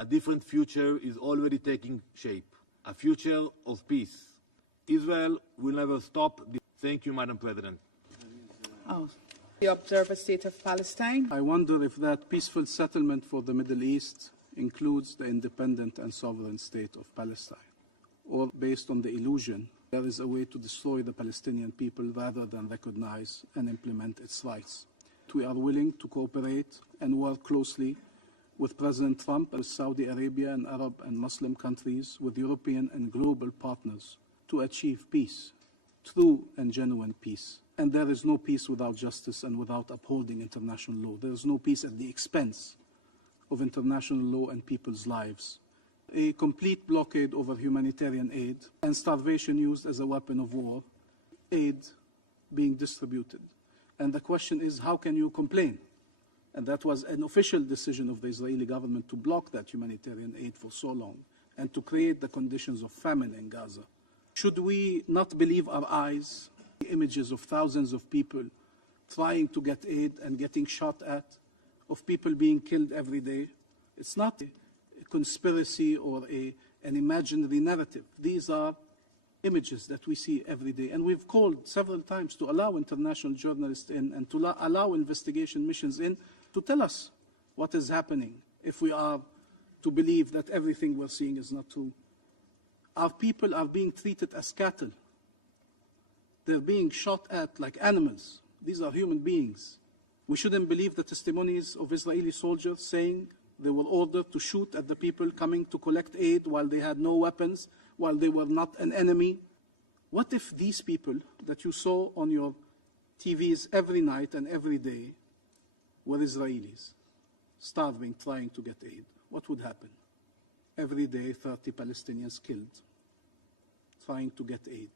A different future is already taking shape, a future of peace. Israel will never stop. Thank you, Madam President. You observe a state of Palestine? I wonder if that peaceful settlement for the Middle East includes the independent and sovereign state of Palestine, or based on the illusion there is a way to destroy the Palestinian people rather than recognize and implement its rights. We are willing to cooperate and work closely with President Trump, with Saudi Arabia and Arab and Muslim countries, with European and global partners to achieve peace, true and genuine peace. And there is no peace without justice and without upholding international law. There is no peace at the expense of international law and people's lives. A complete blockade over humanitarian aid and starvation used as a weapon of war, aid being distributed. And the question is, how can you complain? And that was an official decision of the Israeli government to block that humanitarian aid for so long and to create the conditions of famine in Gaza. Should we not believe our eyes? The images of thousands of people trying to get aid and getting shot at, of people being killed every day. It's not a conspiracy or an imaginary narrative. These are images that we see every day. And we've called several times to allow international journalists in and to allow investigation missions in to tell us what is happening if we are to believe that everything we're seeing is not true. Our people are being treated as cattle. They're being shot at like animals. These are human beings. We shouldn't believe the testimonies of Israeli soldiers saying they were ordered to shoot at the people coming to collect aid while they had no weapons, while they were not an enemy. What if these people that you saw on your TVs every night and every day were Israelis, starving, trying to get aid? What would happen? Every day, 30 Palestinians killed, trying to get aid.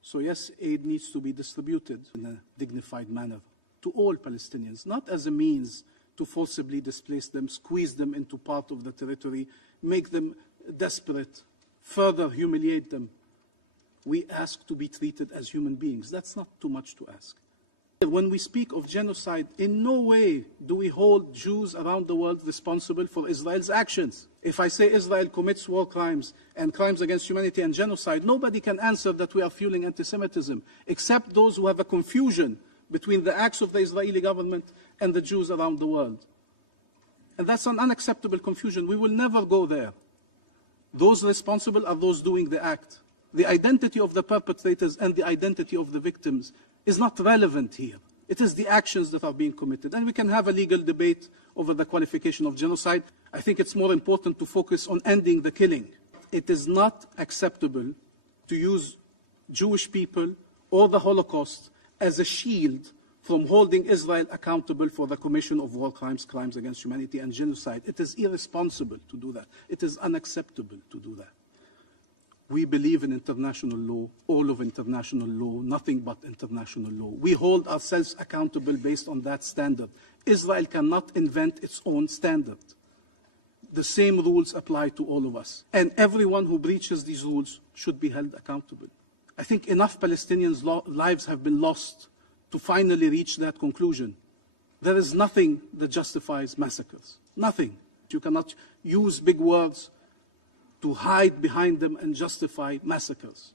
So yes, aid needs to be distributed in a dignified manner to all Palestinians, not as a means to forcibly displace them, squeeze them into part of the territory, make them desperate, further humiliate them. We ask to be treated as human beings. That's not too much to ask. When we speak of genocide, in no way do we hold Jews around the world responsible for Israel's actions. If I say Israel commits war crimes and crimes against humanity and genocide, nobody can answer that we are fueling anti-Semitism, except those who have a confusion between the acts of the Israeli government and the Jews around the world. And that's an unacceptable confusion. We will never go there. Those responsible are those doing the act. The identity of the perpetrators and the identity of the victims is not relevant here. It is the actions that are being committed. And we can have a legal debate over the qualification of genocide. I think it's more important to focus on ending the killing. It is not acceptable to use Jewish people or the Holocaust as a shield from holding Israel accountable for the commission of war crimes, crimes against humanity, and genocide. It is irresponsible to do that. It is unacceptable to do that. We believe in international law, all of international law, nothing but international law. We hold ourselves accountable based on that standard. Israel cannot invent its own standard. The same rules apply to all of us. And everyone who breaches these rules should be held accountable. I think enough Palestinians' lives have been lost to finally reach that conclusion. There is nothing that justifies massacres. Nothing. You cannot use big words to hide behind them and justify massacres.